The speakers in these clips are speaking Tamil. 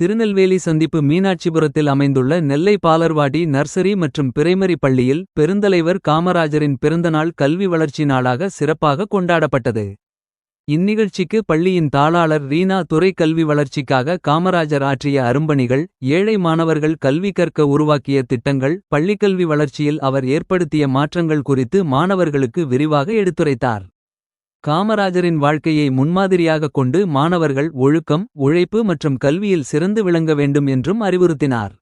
திருநெல்வேலி சந்திப்பு மீனாட்சிபுரத்தில் அமைந்துள்ள நெல்லை பாலர்வாடி நர்சரி மற்றும் பிரைமரி பள்ளியில் பெருந்தலைவர் காமராஜரின் பிறந்தநாள் கல்வி வளர்ச்சி நாளாக சிறப்பாக கொண்டாடப்பட்டது. இந்நிகழ்ச்சிக்கு பள்ளியின் தாளாளர் ரீனா துறை கல்வி வளர்ச்சிக்காக காமராஜர் ஆற்றிய அரும்பணிகள், ஏழை மாணவர்கள் கல்வி கற்க உருவாக்கிய திட்டங்கள், பள்ளிக்கல்வி வளர்ச்சியில் அவர் ஏற்படுத்திய மாற்றங்கள் குறித்து மாணவர்களுக்கு விரிவாக எடுத்துரைத்தார். காமராஜரின் வாழ்க்கையை முன்மாதிரியாக கொண்டு மாணவர்கள் ஒழுக்கம், உழைப்பு மற்றும் கல்வியில் சிறந்து விளங்க வேண்டும் என்றும் அறிவுறுத்தினார்.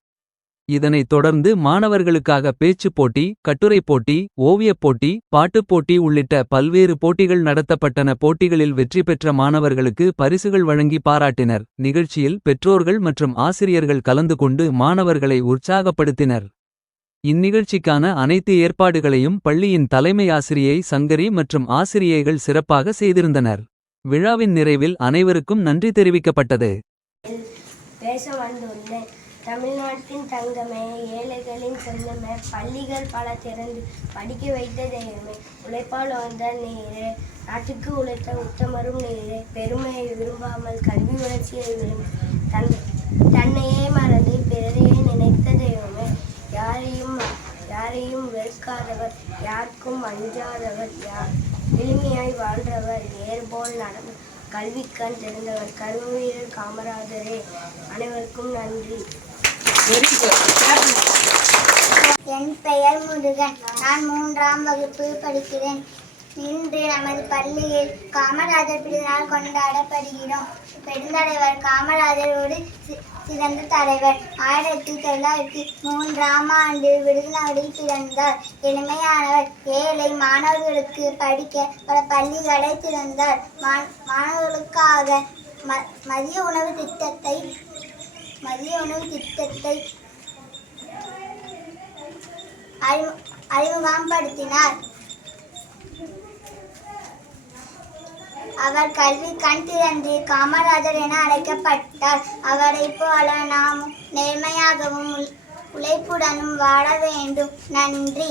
இதனைத் தொடர்ந்து மாணவர்களுக்காக பேச்சுப் போட்டி, கட்டுரைப் போட்டி, ஓவியப் போட்டி, பாட்டுப் போட்டி உள்ளிட்ட பல்வேறு போட்டிகள் நடத்தப்பட்டன. போட்டிகளில் வெற்றி பெற்ற மாணவர்களுக்கு பரிசுகள் வழங்கி பாராட்டினர். நிகழ்ச்சியில் பெற்றோர்கள் மற்றும் ஆசிரியர்கள் கலந்து கொண்டு மாணவர்களை உற்சாகப்படுத்தினர். இந்நிகழ்ச்சிக்கான அனைத்து ஏற்பாடுகளையும் பள்ளியின் தலைமை ஆசிரியை சங்கரி மற்றும் ஆசிரியைகள் சிறப்பாக செய்திருந்தனர். விழாவின் நிறைவில் அனைவருக்கும் நன்றி தெரிவிக்கப்பட்டது. பேச வந்துள்ளேன். தமிழ்நாட்டின் தங்கமே, ஏழைகளின் சொந்தமே, பள்ளிகள் பல திறந்து படிக்க வைத்த தெய்வமே, உழைப்பால் வந்த நீரே, நாட்டுக்கு உழைத்த உத்தமரும் நீரே, பெருமையை விரும்பாமல் கல்வி வளர்ச்சியை விரும்பி தன்னையே மறந்து பிறரையே நினைத்த தெய்வமே, யாரையும் வெறுக்காதவர், யாருக்கும் அஞ்சாதவர், எளிமையாய் வாழ்றவர், ஏர்போல் நடந்த கல்விக்கண் தெரிந்தவர், கர்மவீரர் காமராஜரே, அனைவருக்கும் நன்றி. என் பெயர் முருகன். நான் 3ஆம் வகுப்பு படிக்கிறேன். இன்று நமது பள்ளியில் காமராஜர் பிறந்தநாள் கொண்டாடப்படுகிறோம். பெருந்தலைவர் காமராஜர் ஒரு சிறந்த தலைவர். 1903ஆம் ஆண்டு விருதுநகரில் பிறந்தார். எளிமையானவர். ஏழை மாணவர்களுக்கு படிக்க பல பள்ளிகளை திறந்தார். மாணவர்களுக்காக மதிய உணவு திட்டத்தை அறிமுகப்படுத்தினார். அவர் கல்வி கண் திறந்து காமராஜர் என அழைக்கப்பட்டார். அவரை போல நாம் நேர்மையாகவும் உழைப்புடனும் வாழ வேண்டும். நன்றி.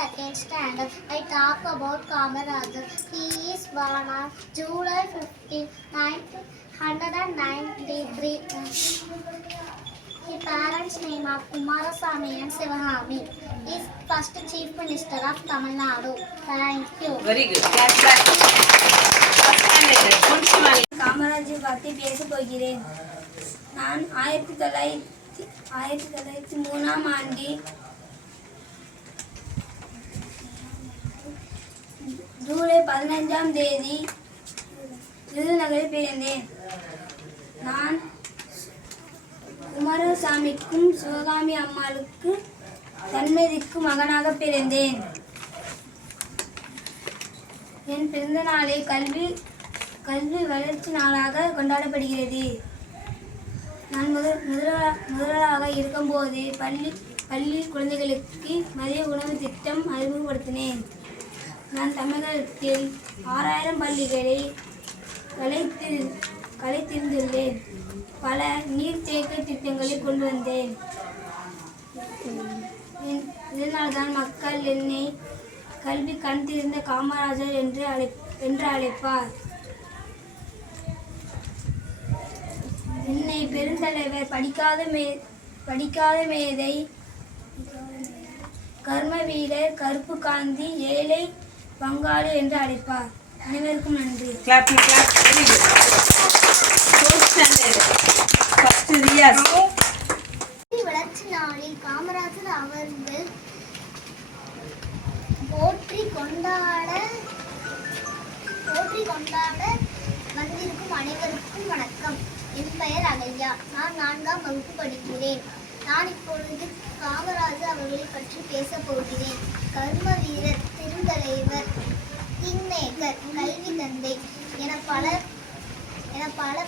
Second standard, I talk about Kamarajar. He is born on July 15, 1993. His parents' name are Kumarasamy and Sivahami. He is first Chief Minister of Tamil Nadu. Thank you. Very good. Kamarajar பற்றி பேசப் போகிறேன். நான் 1903ஆம் ஆண்டு ஜூலை 15ஆம் தேதி விருதுநகரில் பிறந்தேன். நான் குமாரசாமிக்கும் சிவகாமி அம்மாளுக்கு தன்மதிக்கும் மகனாக பிறந்தேன். என் பிறந்த நாளை கல்வி வளர்ச்சி நாளாக கொண்டாடப்படுகிறது. நான் முதலாக இருக்கும்போது பள்ளி குழந்தைகளுக்கு மதிய உணவு திட்டம் அறிமுகப்படுத்தினேன். நான் தமிழகத்தில் 6000 பள்ளிகளை கலைத்திருந்துள்ளேன். பல நீர்த்தேக்க திட்டங்களை கொண்டு வந்தேன். இதனால்தான் மக்கள் என்னை கல்வி கண் திறந்த காமராஜர் என்று அழைப்பார். என்னை பெருந்தலைவர், படிக்காத மேதை, கர்ம வீரர், கருப்பு காந்தி, ஏழை பங்காளி என்று அழைப்பார். அனைவருக்கும் நன்றி. வளர்ச்சி நாளில் காமராஜர் அவர்கள் போற்றி கொண்டாட வந்திருக்கும் அனைவருக்கும் வணக்கம். என் பெயர் அலையா. நான் 4ஆம் வகுப்பு படிக்கிறேன். நான் இப்பொழுது காமராஜர் அவர்களை பற்றி பேசப் போகிறேன். கர்ம வீரர், பெருந்தலைவர், கிங்மேக்கர், கல்வி தந்தை என பல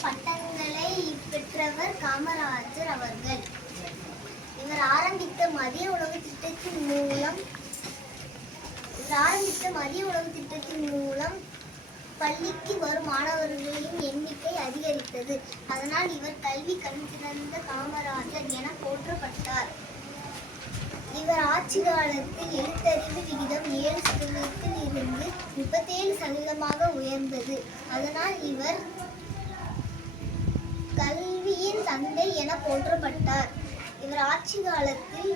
பட்டங்களை பெற்றவர் காமராஜர் அவர்கள். இவர் ஆரம்பித்த மதிய உணவு திட்டத்தின் மூலம் பள்ளிக்கு வரும் மாணவர்களின் எண்ணிக்கை அதிகரித்தது. அதனால் இவர் கல்வி கண் திறந்த காமராஜர் என போற்றப்பட்டார். இவர் ஆட்சி காலத்தில் எழுத்தறிவு விகிதம் 7% இருந்து 37% உயர்ந்தது. அதனால் இவர் கல்வியின் தந்தை என போற்றப்பட்டார். இவர் ஆட்சி காலத்தில்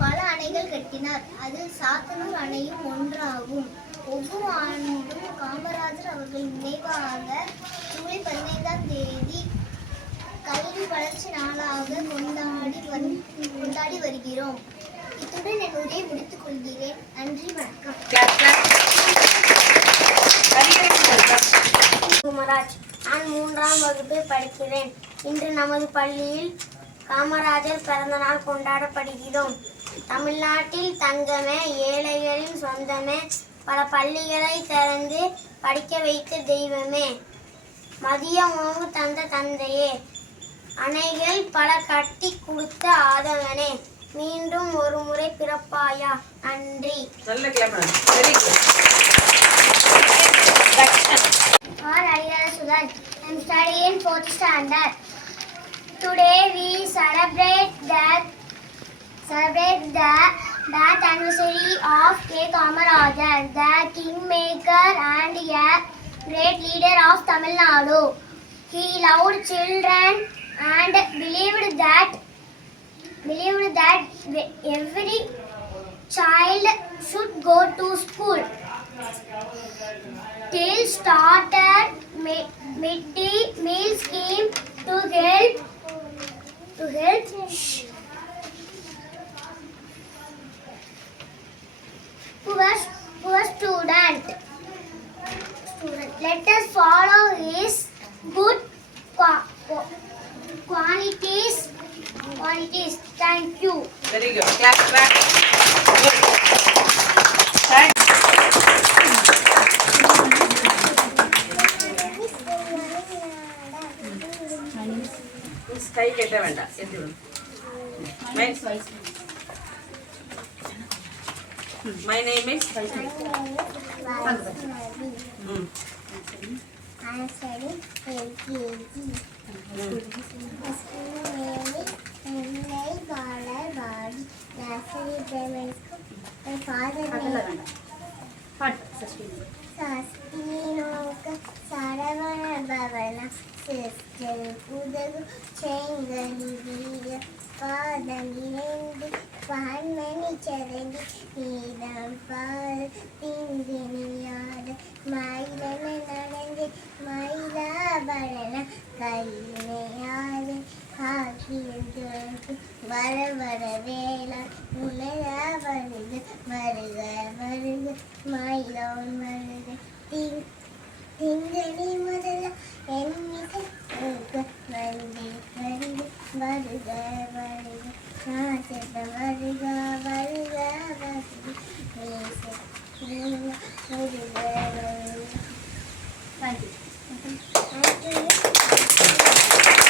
பல அணைகள் கட்டினார். அதில் சாத்தனூர் அணையும் ஒன்றாகும். ஒவ்வொரு ஆண்டும் காமராஜர் அவர்கள் நினைவாக ஜூலை 15ஆம் தேதி கல்வி வளர்ச்சி நாளாக கொண்டாடி வருகிறோம். இத்துடன் என் உரையை முடித்துக் கொள்கிறேன். நன்றி, வணக்கம். குமராஜ், நான் 3ஆம் வகுப்பு படிக்கிறேன். இன்று நமது பள்ளியில் காமராஜர் பிறந்த நாள் கொண்டாடப்படுகிறோம். தமிழ்நாட்டில் தங்கமே, ஏழைகளின் சொந்தமே, பல பள்ளிகளை திறந்து படிக்க வைத்த தெய்வமே, மதிய உணவு தந்த தந்தையே, அணைகள் பல கட்டி கொடுத்த ஆதவனே, மீண்டும் ஒரு முறை பிறப்பாயா. நன்றி. Sudan. I'm studying 4th standard. Today we celebrate the death anniversary of K. Kamarajar, the kingmaker and a great leader of Tamil Nadu. He loved children and believed that every child should go to school. Till started midday meal scheme to help poor student. Let us follow his good qualities. Thank you. Very good. Clap. Stay kete venda. My name is. I study LKG. Nursery primary school. My father name Sastinoka Saravana Bhavana Sister Udagu Chengali Father Nirendi Panmani Charandi Nidam Father Tindiniyada Mailana Narandi Maila Barana Kalinayada Hakiyandu Vara Vela Munaya Varga Mailaun Varga Tingani Madala Enmita Vandi Varga Natata Varga Thank you.